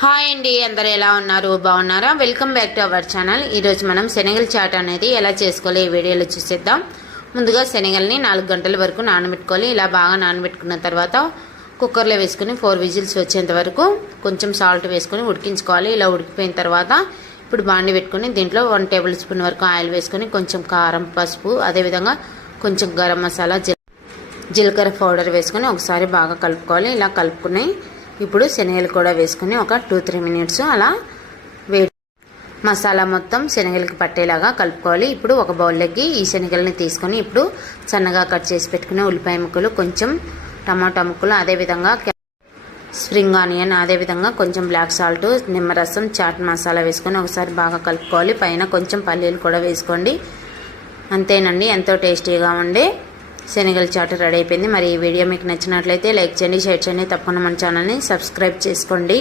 Hi అండి, అందరూ ఎలా ఉన్నారు? బాగున్నారా? Welcome back to our channel. ఈరోజు మనం శనగల చాట్ అనేది ఎలా చేసుకోవాలి ఈ వీడియోలో చూసేద్దాం. ముందుగా శనగల్ని 4 గంటల వరకు నానబెట్టుకోవాలి. ఇలా బాగా నానబెట్టుకున్న తర్వాత కుక్కర్లో వేసుకుని 4 విజిల్స్ వచ్చేంత వరకు కొంచెం సాల్ట్ వేసుకొని ఉడికించుకోవాలి. ఇలా ఉడికిపోయిన తర్వాత ఇప్పుడు బాండి పెట్టుకుని దీంట్లో 1 టేబుల్ స్పూన్ వరకు ఆయిల్ వేసుకొని కొంచెం కారం, పసుపు, అదేవిధంగా కొంచెం గరం మసాలా, జీలకర్ర పౌడర్ వేసుకొని ఒకసారి బాగా కలుపుకోవాలి. ఇలా కలుపుకుని ఇప్పుడు శనగలు కూడా వేసుకుని ఒక 2-3 మినిట్స్ అలా మసాలా మొత్తం శనగలకి పట్టేలాగా కలుపుకోవాలి. ఇప్పుడు ఒక బౌల్లోకి ఈ శనగల్ని తీసుకొని ఇప్పుడు సన్నగా కట్ చేసి పెట్టుకునే ఉల్లిపాయ ముక్కలు, కొంచెం టమాటా ముక్కలు, అదేవిధంగా స్ప్రింగ్ ఆనియన్, అదేవిధంగా కొంచెం బ్లాక్ సాల్ట్, నిమ్మరసం, చాట్ మసాలా వేసుకొని ఒకసారి బాగా కలుపుకోవాలి. పైన కొంచెం పల్లీలు కూడా వేసుకోండి. అంతేనండి, ఎంతో టేస్టీగా ఉండే శనగల చాట్ రెడీ అయిపోయింది. మరి ఈ వీడియో మీకు నచ్చినట్లయితే లైక్ చేయండి, షేర్ చేయండి, తప్పకుండా మన ఛానల్ని సబ్స్క్రైబ్ చేసుకోండి.